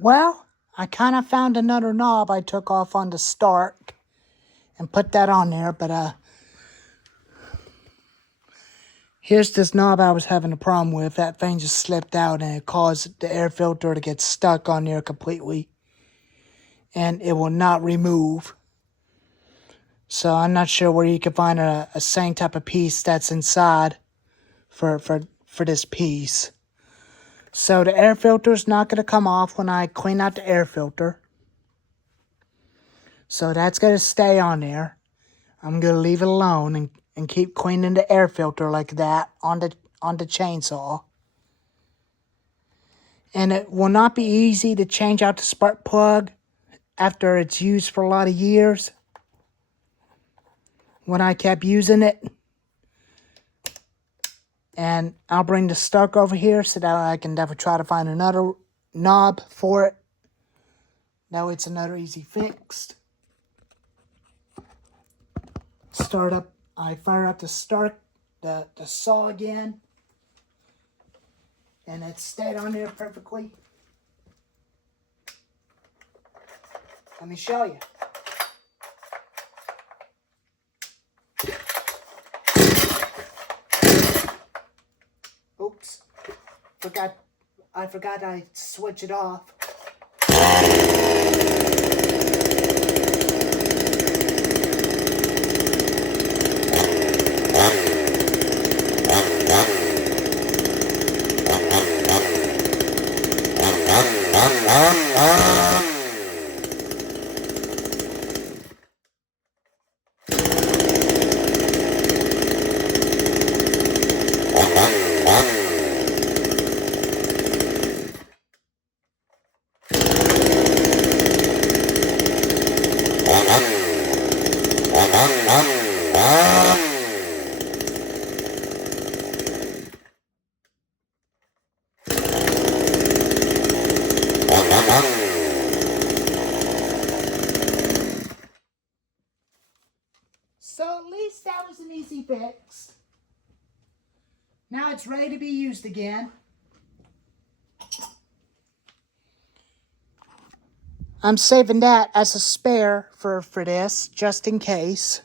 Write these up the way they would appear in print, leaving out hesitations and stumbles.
Well, I kind of found another knob I took off on the start and put that on there, but here's this knob I was having a problem with. That thing just slipped out and it caused the air filter to get stuck on there completely. And it will not remove. So I'm not sure where you can find a same type of piece that's inside for this piece. So the air filter is not going to come off when I clean out the air filter. So that's going to stay on there. I'm going to leave it alone and keep cleaning the air filter like that on the chainsaw. And it will not be easy to change out the spark plug after it's used for a lot of years. When I kept using it. And I'll bring the Stark over here so that I can definitely try to find another knob for it. Now it's another easy fix. I fire up the saw again. And it stayed on there perfectly. Let me show you. Oops. I forgot I switch it off. So at least that was an easy fix. Now it's ready to be used again. I'm saving that as a spare for this, just in case.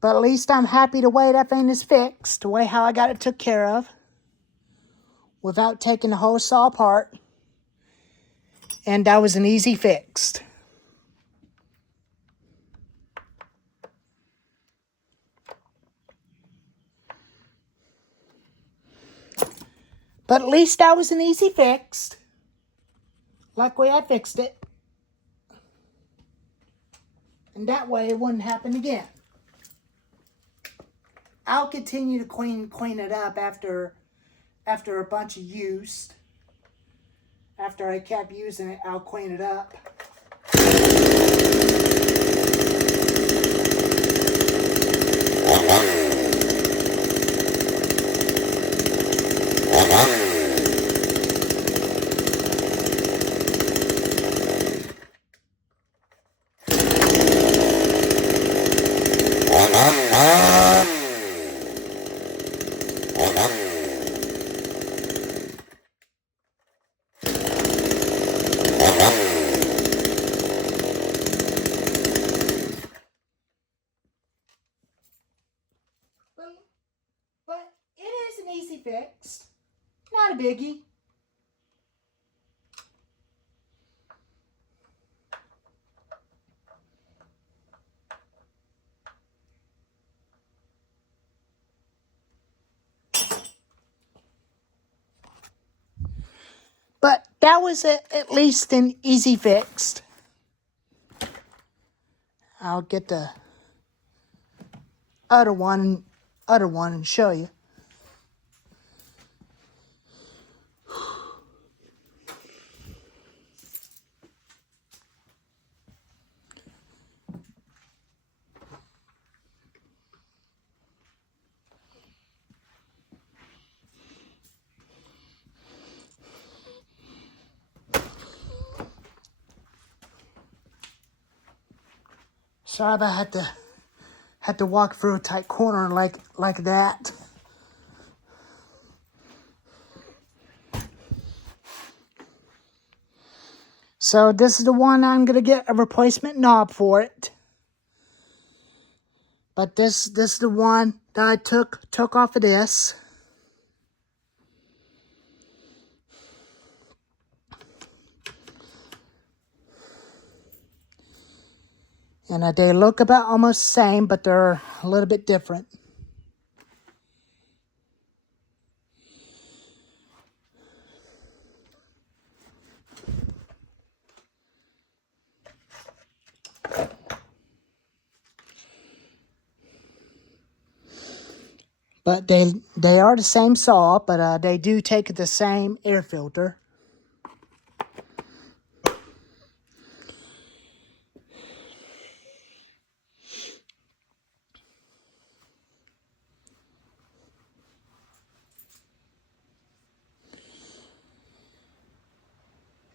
But at least I'm happy the way that thing is fixed, the way how I got it took care of, without taking the whole saw apart. And that was an easy fix. But at least that was an easy fix. Like the way I fixed it. And that way it wouldn't happen again. I'll continue to clean it up after a bunch of use. After I kept using it, I'll clean it up. But it is an easy fix. Not a biggie. But that was at least an easy fix. I'll get the other one and show you. Sorry if I had to walk through a tight corner like that. So this is the one I'm going to get a replacement knob for it. But this is the one that I took off of this. And they look about almost the same, but they're a little bit different. But they are the same saw, but they do take the same air filter.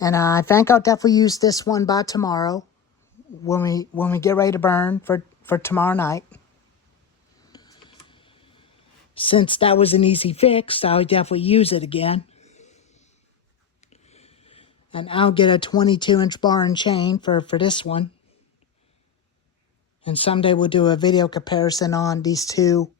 And I think I'll definitely use this one by tomorrow when we get ready to burn for tomorrow night. Since that was an easy fix, I'll definitely use it again. And I'll get a 22-inch bar and chain for this one. And someday we'll do a video comparison on these two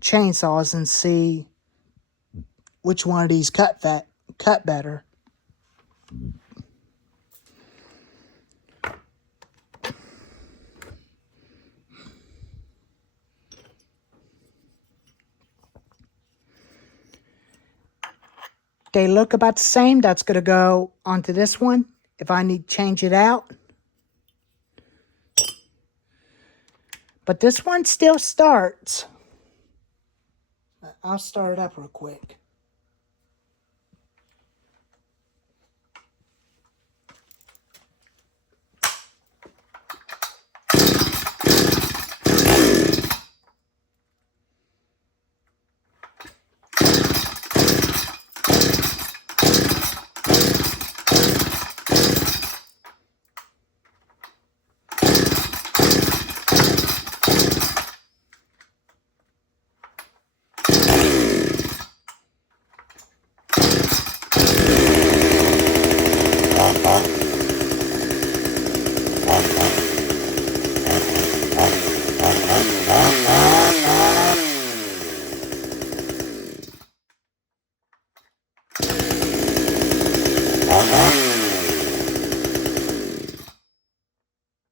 chainsaws and see which one of these cut better. They look about the same. That's going to go onto this one if I need to change it out. But this one still starts. I'll start it up real quick.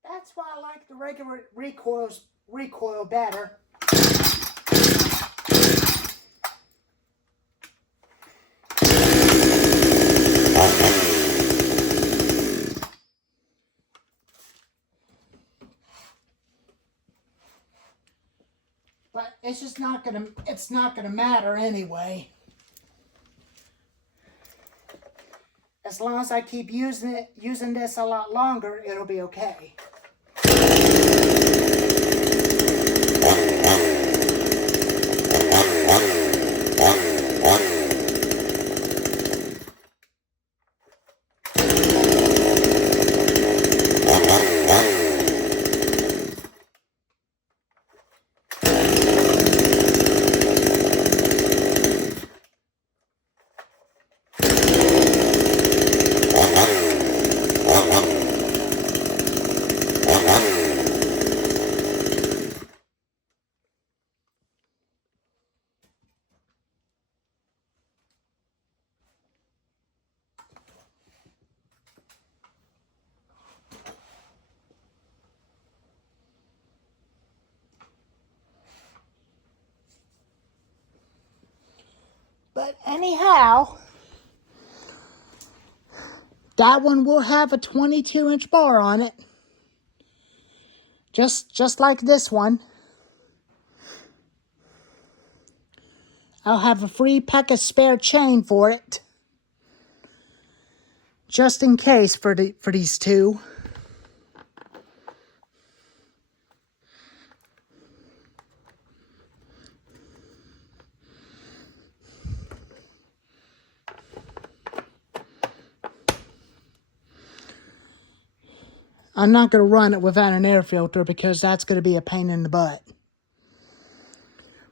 That's why I like the regular recoil better. But it's just not gonna matter anyway. As long as I keep using this a lot longer, it'll be okay. But anyhow, that one will have a 22-inch bar on it. Just like this one. I'll have a free pack of spare chain for it. Just in case for these two. I'm not going to run it without an air filter because that's going to be a pain in the butt.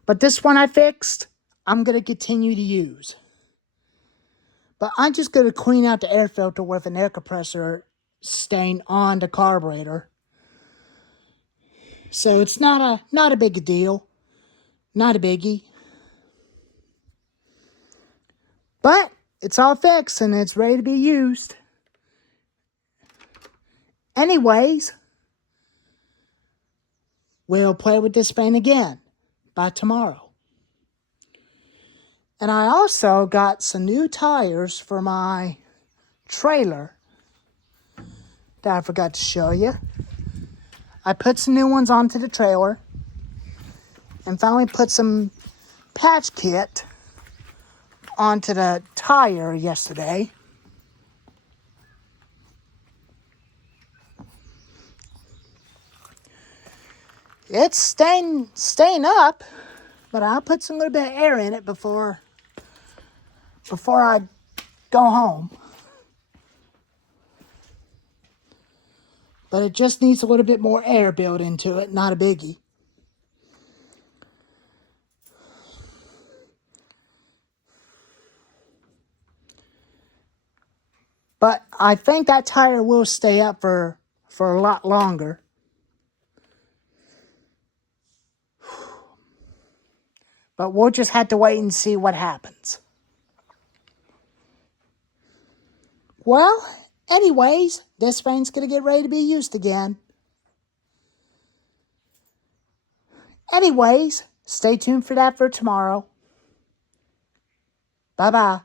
But this one I fixed, I'm going to continue to use. But I'm just going to clean out the air filter with an air compressor stain on the carburetor. So it's not a big deal. Not a biggie. But it's all fixed and it's ready to be used. Anyways, we'll play with this fan again by tomorrow. And I also got some new tires for my trailer that I forgot to show you. I put some new ones onto the trailer and finally put some patch kit onto the tire yesterday. It's staying up, but I'll put some little bit of air in it before I go home. But it just needs a little bit more air built into it, not a biggie. But I think that tire will stay up for a lot longer. But we'll just have to wait and see what happens. Well, anyways, this thing's going to get ready to be used again. Anyways, stay tuned for that for tomorrow. Bye-bye.